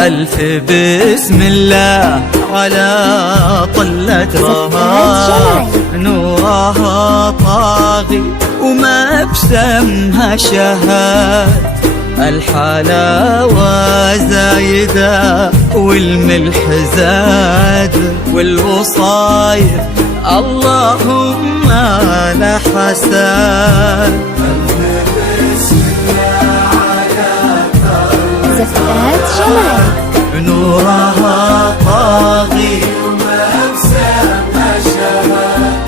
ألف بسم الله على طلتها، نورها طاغي وما بسمها شهاد، الحلاوة زايدة والملح زاد، والوصايف اللهم لا حساد. زفات جمالك نورها طاغي وما بسمها شهاد،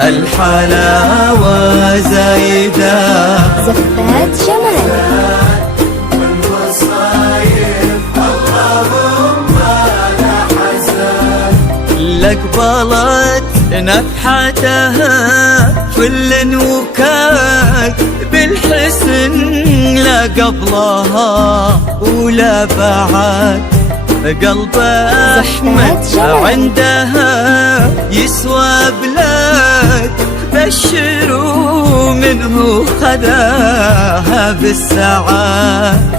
الحلاوة زايدة زفات جمالك، والوصايف اللهم لا حساد، لك بلت نفحتها في النوكات، بالحسن لا قبلها ولا بعد، قلب أحمد عندها يسوى بلاد، بشروا منه خذاها بالسعاد،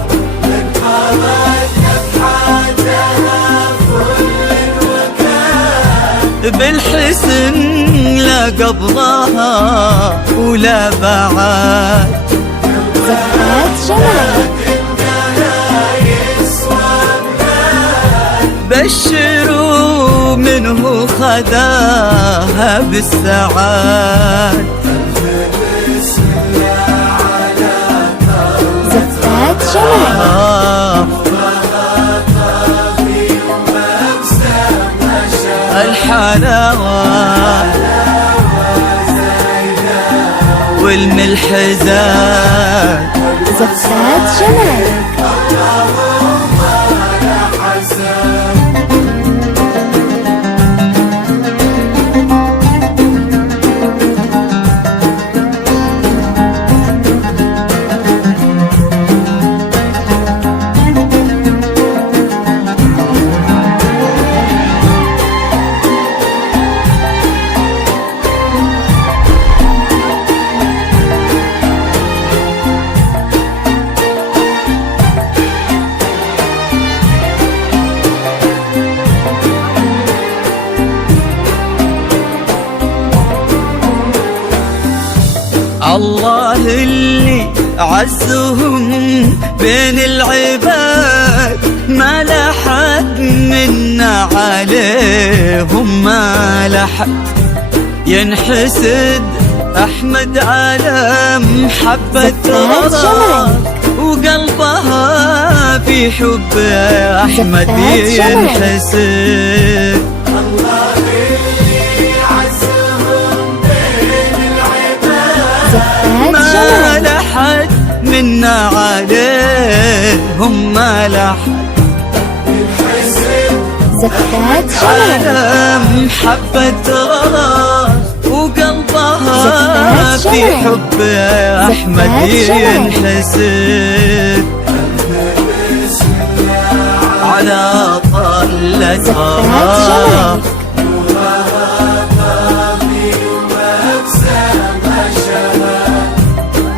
بالحسن لا قبلها ولا بعد، زفات جمالك بشروا منه خذاها بالسعاد. زفات جمالك الحلاوة والملح زاد، زفات جمالك الله اللي عزهم بين العباد، ما لحد منا عليهم ما لحد، ينحسد أحمد على محبة رضا، وقلبها في حب أحمد ينحسد. ما لحد منا عليهم ما لحد، زفات على حبة راس وقلبها زفات في جمل. حب أحمد زفات جمل. ينحسد على طلتها زفات جمل.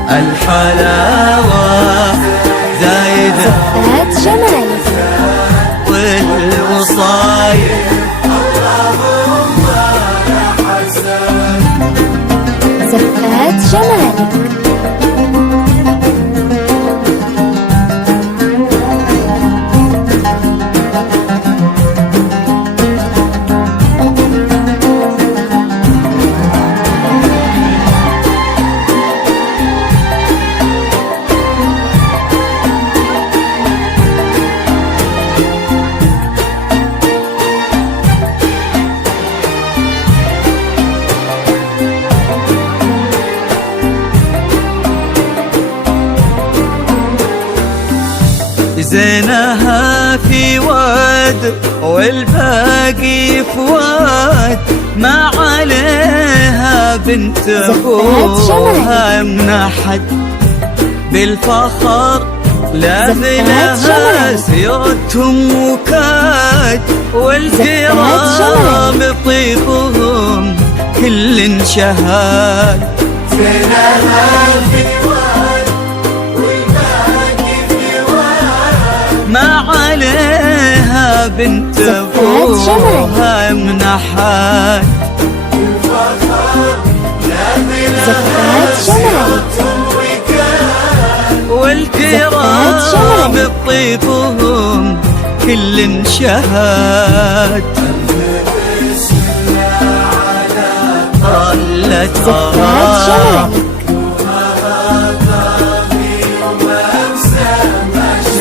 الحلاوة زايدة زفات جمالك والوصاية زفات جمالك زينها في واد والباقي في واد، ما عليها بنت ابوها من احد بالفخر لا لها سيرتهم وكاد، والكرام طيبهم كل شهاد. زينها في واد والباقي في واد، ما عليها بنت ابوها من احد والكرام بطيبهم كل شهاد. طلتها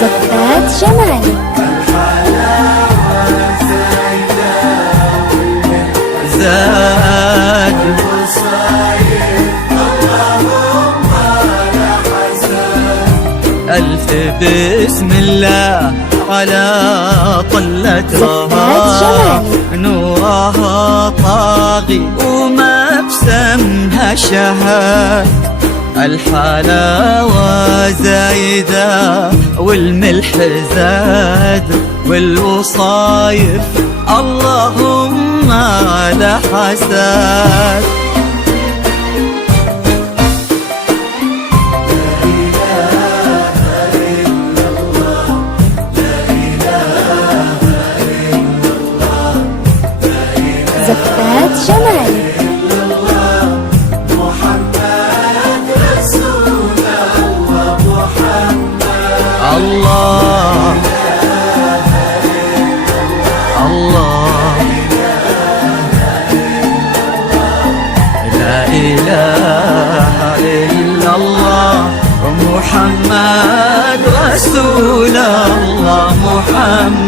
زفات جمالك زاد ألف بسم الله على طلتها، نورها طاغي وما بسمها شهاد. الحلاوة زايدة والملح زاد، والوصايف اللهم لا حساد. زفات جمالك الله الله لا إله إلا الله محمد رسول الله محمد